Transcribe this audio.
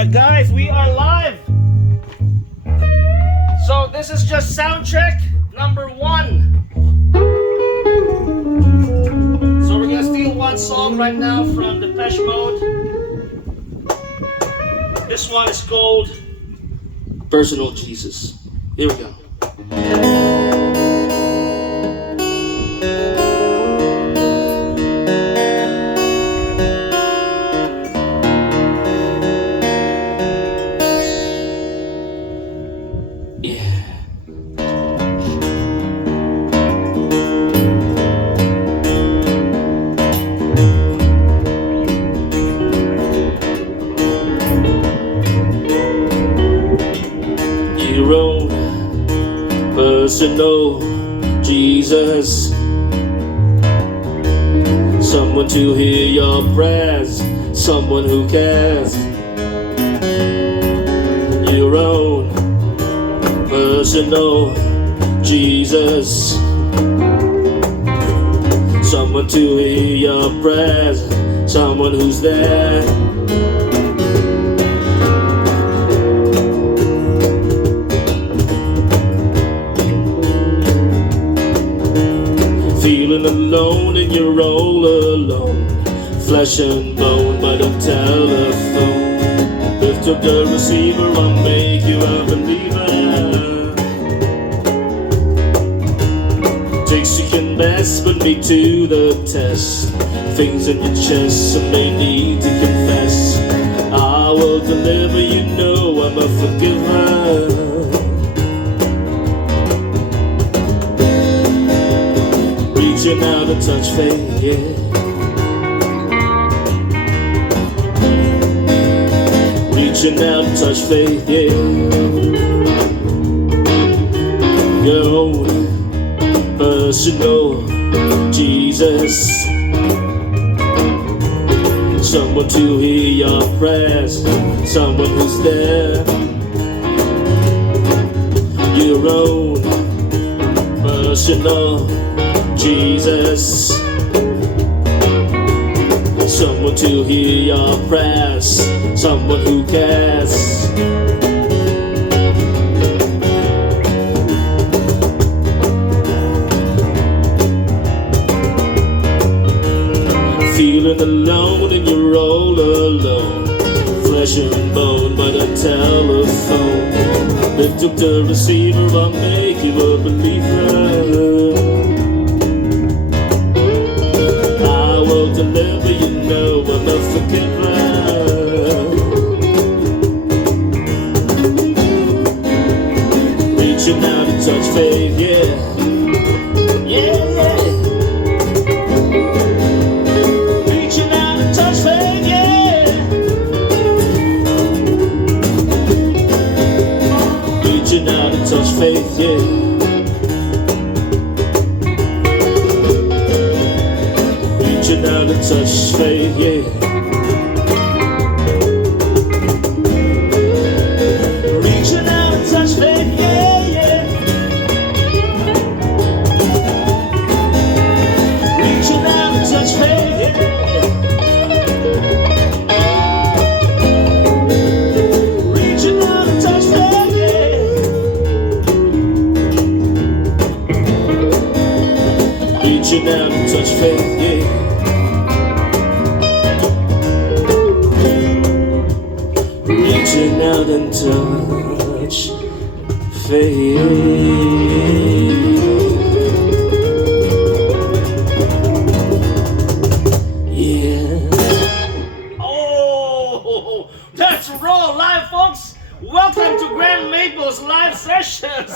Alright guys, we are live. So this is just sound check number 1. So we're gonna steal one song right now from Depeche Mode. This one is called Personal Jesus. Here we go. Personal Jesus, someone to hear your prayers, someone who cares. Your own personal Jesus, someone to hear your prayers, someone who's there. Feeling alone and you're all alone, flesh and bone by the telephone. Lift up the receiver, I'll make you a believer. Take second best, put me to the test. Things in your chest, some may need to confess. I will deliver, you know I'm a forgiver. Reaching out to touch faith, yeah. Reaching out to touch faith, yeah. Your own personal Jesus, someone to hear your prayers, someone who's there. Your own personal Jesus, someone to hear your prayers, someone who cares. Feeling alone and you're all alone, flesh and bone by the telephone. Lift up the receiver, I'll make you a believer. Deliver, you know I'm a forgiver. Reaching out to touch faith, yeah. Yeah, yeah. Reaching out to touch faith, yeah. Reaching out to touch faith, yeah. Out to touch faith, yeah. Reaching out to touch faith, yeah, yeah. Reaching out to touch faith, yeah. Reaching out to touch faith, yeah. Reaching out to touch faith, yeah. Reaching out and touch faith. Yeah. Oh, that's raw live, folks. Welcome to Grand Maple's live sessions.